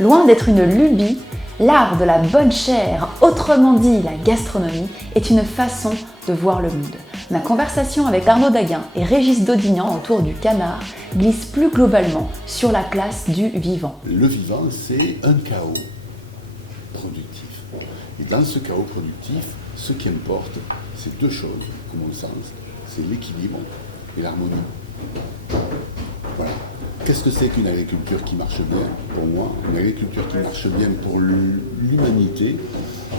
Loin d'être une lubie, l'art de la bonne chère, autrement dit la gastronomie, est une façon de voir le monde. Ma conversation avec Arnaud Daguin et Régis Daudignan autour du canard glisse plus globalement sur la place du vivant. Le vivant, c'est un chaos productif. Et dans ce chaos productif, ce qui importe, c'est deux choses, à mon sens. C'est l'équilibre et l'harmonie. Voilà. Qu'est-ce que c'est qu'une agriculture qui marche bien pour moi? Une agriculture qui marche bien pour l'humanité,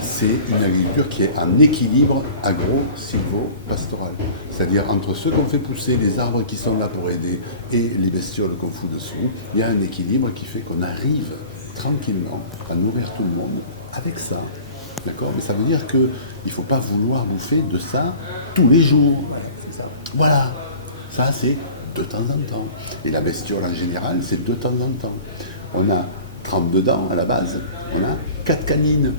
c'est une agriculture qui est en équilibre agro-silvo-pastoral. C'est-à-dire entre ceux qu'on fait pousser, les arbres qui sont là pour aider et les bestioles qu'on fout dessous, il y a un équilibre qui fait qu'on arrive tranquillement à nourrir tout le monde avec ça. D'accord? Mais ça veut dire qu'il ne faut pas vouloir bouffer de ça tous les jours. Voilà. Ça, c'est de temps en temps. Et la bestiole en général, c'est de temps en temps. On a 32 dents à la base. On a 4 canines.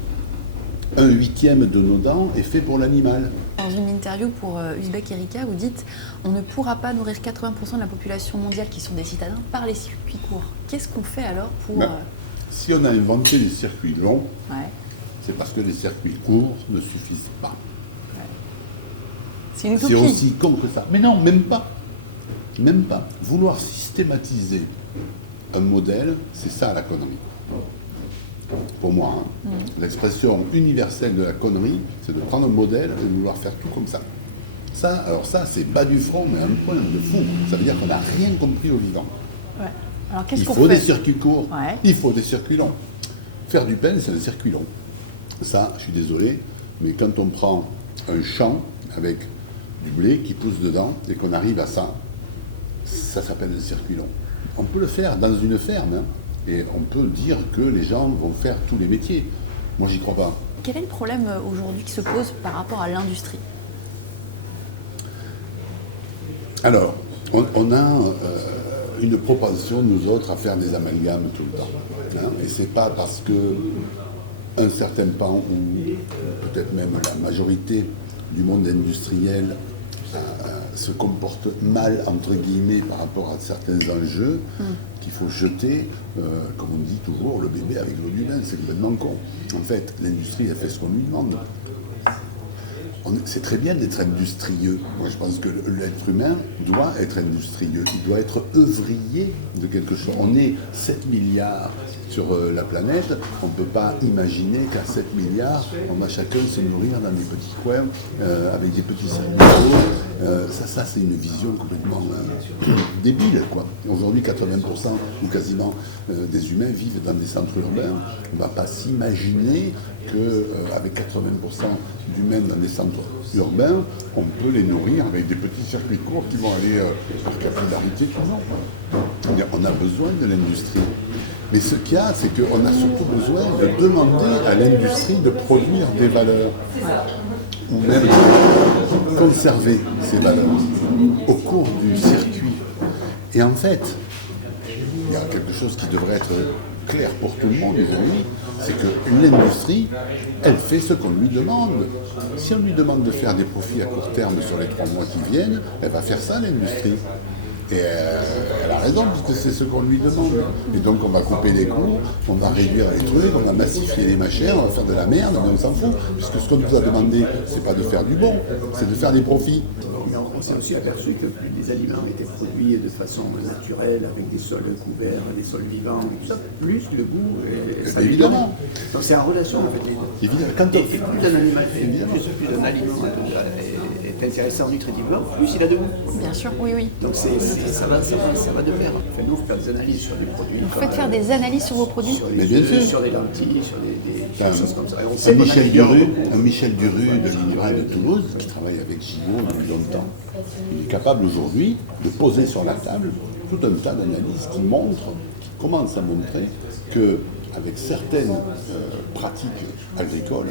1/8 de nos dents est fait pour l'animal. Dans une interview pour Uzbek Erika, vous dites « On ne pourra pas nourrir 80% de la population mondiale qui sont des citadins par les circuits courts ». Qu'est-ce qu'on fait alors pour... Si on a inventé les circuits longs, Ouais. c'est parce que les circuits courts ne suffisent pas. C'est une C'est utopie. aussi con que ça. Mais non, même pas. Même pas. Vouloir systématiser un modèle, c'est ça la connerie. Pour moi, hein. L'expression universelle de la connerie, c'est de prendre un modèle et de vouloir faire tout comme ça. Alors ça, c'est bas du front, mais un point de fou. Ça veut dire qu'on n'a rien compris au vivant. Ouais. Alors qu'est-ce Il qu'on faut fait des circuits courts, Ouais. il faut des circuits longs. Faire du pain, c'est un circuit long. Ça, je suis désolé, mais quand on prend un champ avec du blé qui pousse dedans et qu'on arrive à ça, ça s'appelle un circuit long. On peut le faire dans une ferme, hein, et on peut dire que les gens vont faire tous les métiers. Moi, j'y crois pas. Quel est le problème aujourd'hui qui se pose par rapport à l'industrie? Alors, on a une propension, nous autres, à faire des amalgames tout le temps. Hein, et c'est pas parce que un certain pan, ou peut-être même la majorité du monde industriel se comporte mal, entre guillemets, par rapport à certains enjeux, qu'il faut jeter, comme on dit toujours, le bébé avec l'eau du bain. C'est complètement con. En fait, l'industrie, elle fait ce qu'on lui demande. C'est très bien d'être industrieux. Moi, je pense que l'être humain doit être industrieux. Il doit être œuvrier de quelque chose. On est 7 milliards sur la planète. On ne peut pas imaginer qu'à 7 milliards, on va chacun se nourrir dans des petits coins avec des petits services. Ça c'est une vision complètement débile, quoi. Aujourd'hui, 80% ou quasiment des humains vivent dans des centres urbains. On ne va pas s'imaginer qu'avec 80% d'humains dans des centres urbains, on peut les nourrir avec des petits circuits courts qui vont aller par capillarité toujours. On a besoin de l'industrie. Mais ce qu'il y a, c'est qu'on a surtout besoin de demander à l'industrie de produire des valeurs, ou même de conserver ces valeurs au cours du circuit. Et en fait, il y a quelque chose qui devrait être clair pour tout le monde aujourd'hui, c'est que l'industrie, elle fait ce qu'on lui demande. Si on lui demande de faire des profits à court terme sur les 3 mois qui viennent, elle va faire ça, l'industrie. Et elle a raison, puisque c'est ce qu'on lui demande. Et donc on va couper les coûts, on va réduire les trucs, on va massifier les machins, on va faire de la merde, mais on s'en fout, puisque ce qu'on nous a demandé, c'est pas de faire du bon, c'est de faire des profits. On s'est aussi aperçu que plus les aliments étaient produits de façon naturelle, avec des sols couverts, des sols vivants, et tout ça, plus le goût est Évidemment. Donc c'est en relation avec les deux. Évidemment. Quand Et plus un animal, plus un aliment est intéressant nutritivement, plus il a de goût. Bien sûr, oui, oui. Donc ça va de pair. Enfin, nous, on fait des analyses sur des produits. Vous faites faire des analyses sur vos produits? Sur Mais les bien sûr. œufs, sur les lentilles, sur des choses comme ça. Et on Un sait qu'on Michel améliore Duru, beaucoup. un Michel Duru de l'INRA de Toulouse, qui travaille avec Gigot depuis longtemps, il est capable aujourd'hui de poser sur la table tout un tas d'analyses qui commencent à montrer qu'avec certaines pratiques agricoles,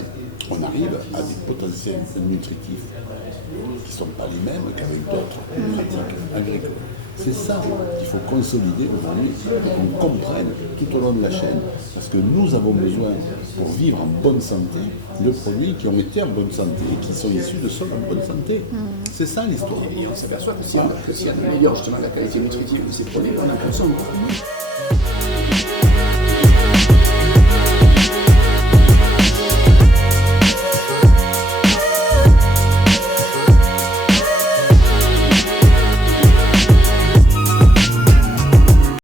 on arrive à des potentiels nutritifs qui ne sont pas les mêmes qu'avec d'autres pratiques agricoles. C'est ça qu'il faut consolider aujourd'hui, qu'on comprenne tout au long de la chaîne, parce que nous avons besoin, pour vivre en bonne santé, de produits qui ont été en bonne santé et qui sont issus de sols en bonne santé. C'est ça l'histoire. Et on s'aperçoit que si on améliore justement la qualité nutritive de ces produits, on en consomme.